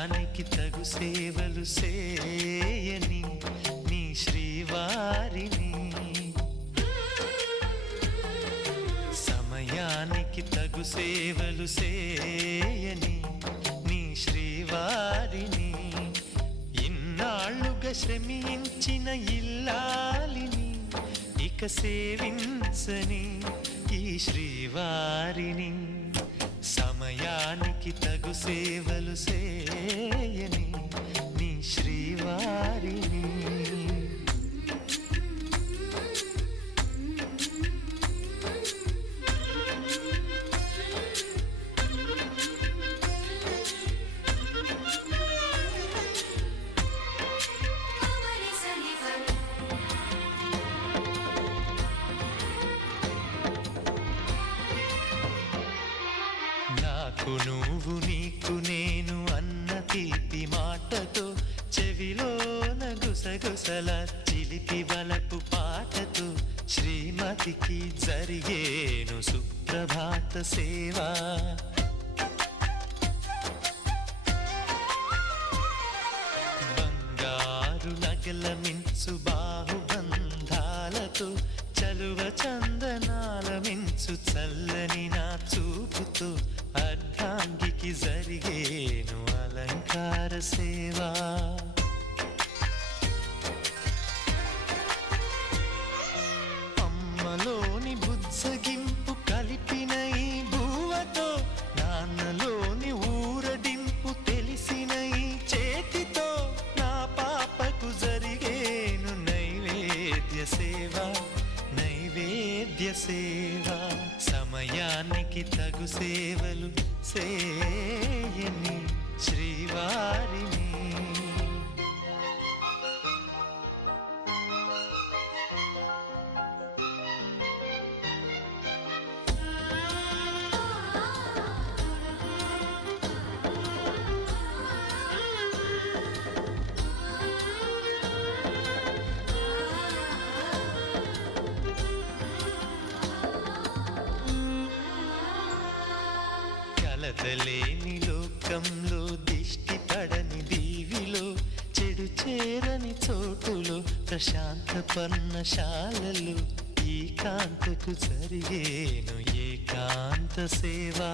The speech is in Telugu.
సమయానికి తగు సేవలు సేయని నీ శ్రీవారిని, సమయానికి తగు సేవలు సేయని నీ శ్రీవారిని, ఇన్నాళ్ళుగా శ్రమించిన ఇల్లాలిని ఇక సేవించని ఈ శ్రీవారిని, సమయానికి తగు సేవలు సేయని నీ శ్రీవారిని. నాకు నువ్వు నీకు నేను అన్న తీపి మాటతో, చెవిలోన గుసగుసల చిలిపి వలపు పాటతో, శ్రీమతికి జరిగేను సుప్రభాత సేవా. బంగారు నగల మించు బాహుబంధాలతో, చలువ చందనాల మించు చల్లని నా చూపుతో, అర్ధాంగికి జరిగేను అలంకార సేవా. అమ్మలోని బుజ్జగింపు కలిపిన ఈ భూవతో, నాన్నలోని ఊరడింపు తెలిసిన ఈ చేతితో, నా పాపకు జరిగేను నైవేద్య సేవ, నైవేద్య సేవ. సమయానికి తగు సేవలు సేయని శ్రీవారిని. కలతలేని లోకంలో, దిష్టి పడని దీవిలో, చెడు చేరని చోటులో, ప్రశాంత పర్ణశాలలో, ఈ కాంతకు జరిగేను ఏకాంత సేవా.